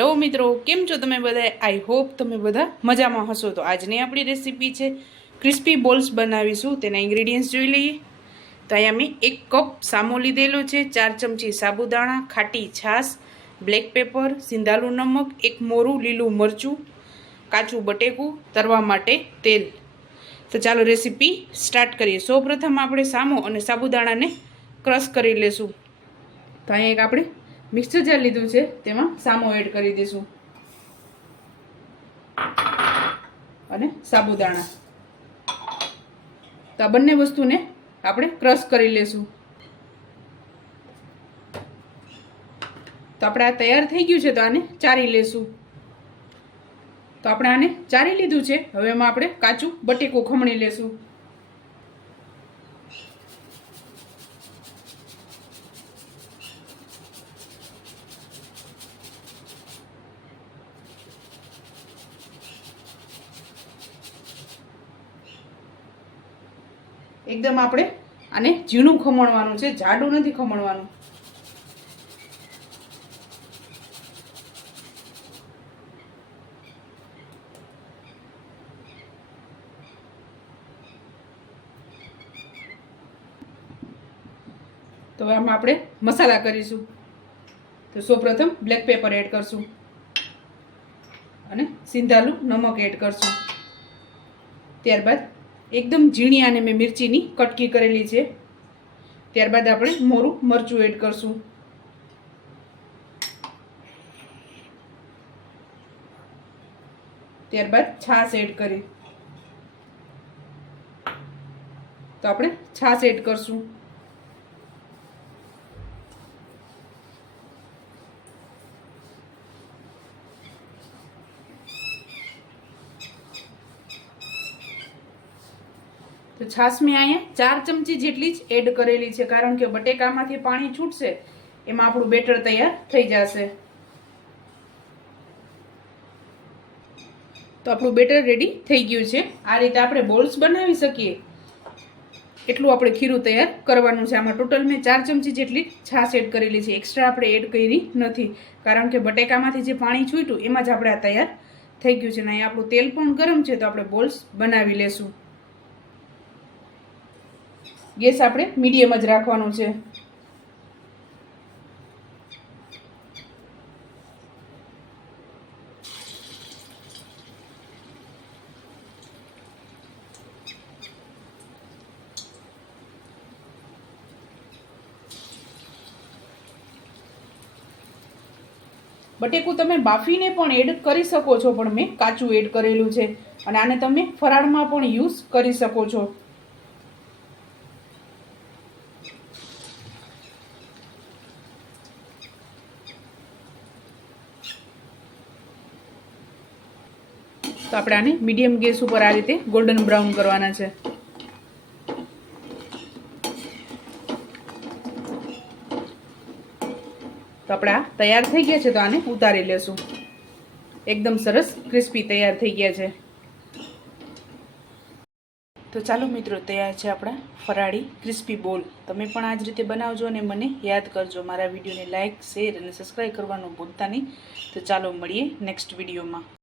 Hello મિત્રો, કેમ છો તમે બધા? આઈ હોપ તમે બધા મજામાં હશો. તો આજની આપણી રેસીપી છે ક્રિસ્પી બોલ્સ બનાવીશું. તેના ઇન્ગ્રીડિયન્ટ્સ જોઈ લઈએ. તો અહીંયા મેં એક કપ સામો લીધેલો છે, ચાર ચમચી સાબુદાણા, ખાટી છાશ બ્લેક પેપર સિંધાલું નમક, એક મોરું લીલું મરચું, કાચું બટેકું, તરવા માટે તેલ. તો ચાલો રેસીપી સ્ટાર્ટ કરીએ. સૌપ્રથમ આપણે સામો અને સાબુદાણાને ક્રશ કરી લેશું. તો અહીંયા એક આપણે મિક્સર જાર લીધું છે, તેમાં સામો એડ કરી દઈશું. અને સાબુદાણા. તો આ બંને વસ્તુને આપણે ક્રશ કરી લેશું. તો આપણે આ તૈયાર થઈ ગયું છે, તો આને ચારી લેશું. તો આપણે આને ચારી લીધું છે, હવે એમાં આપણે કાચું બટેકું ખમણી લેશું. એકદમ આપણે આને ઝીણું ખમણવાનું છે, જાડું નથી ખમણવાનું. તો આમાં આપણે મસાલા કરીશું. તો સૌપ્રથમ બ્લેક પેપર એડ કરશું. અને સિંધાલું નમક એડ કરશું. ત્યારબાદ એકદમ ઝીણી અને મેં મિરચીની કટકી કરેલી છે. ત્યારબાદ આપણે મોરું મરચું એડ કરશું. ત્યારબાદ છાશ એડ કરી. તો આપણે છાશ એડ કરશું. તો છાશ મેં અહીંયા ચાર ચમચી જેટલી જ એડ કરેલી છે. કારણ કે બટેકામાંથી પાણી છૂટશે, એમાં આપણું બેટર તૈયાર થઈ જશે. તો આપણું બેટર રેડી થઈ ગયું છે. આ રીતે આપણે બોલ્સ બનાવી શકીએ. એટલું આપણે ખીરું તૈયાર કરવાનું છે. આમાં ટોટલ મેં ચાર ચમચી જેટલી છાશ એડ કરેલી છે. એક્સ્ટ્રા આપણે એડ કરી નથી. કારણ કે બટેકામાંથી જે પાણી છૂટ્યું, એમાં જ આપણે આ તૈયાર થઈ ગયું છે. અને અહીંયા આપણું તેલ પણ ગરમ છે, તો આપણે બોલ્સ બનાવી લેશું. ગેસ આપણે મીડિયમ જ રાખવાનું છે. બટેકું તમે બાફીને પણ એડ કરી શકો છો, પણ મેં કાચું એડ કરેલું છે. અને આને તમે ફરાળમાં પણ યુઝ કરી શકો છો. તો આપણે આને મીડિયમ ગેસ ઉપર આ રીતે ગોલ્ડન બ્રાઉન કરવાના છે. તો આપણે આ તૈયાર થઈ ગયા છે તો આને ઉતારી લેશું. એકદમ સરસ ક્રિસ્પી તૈયાર થઈ ગયા છે. તો ચાલો મિત્રો, તૈયાર છે આપણા ફરાળી ક્રિસ્પી બોલ તમે પણ આ જ રીતે બનાવજો અને મને યાદ કરજો. મારા વિડીયોને લાઇક શેર અને સબસ્ક્રાઈબ કરવાનું ભૂલતા નહીં. તો ચાલો મળીએ નેક્સ્ટ વિડીયોમાં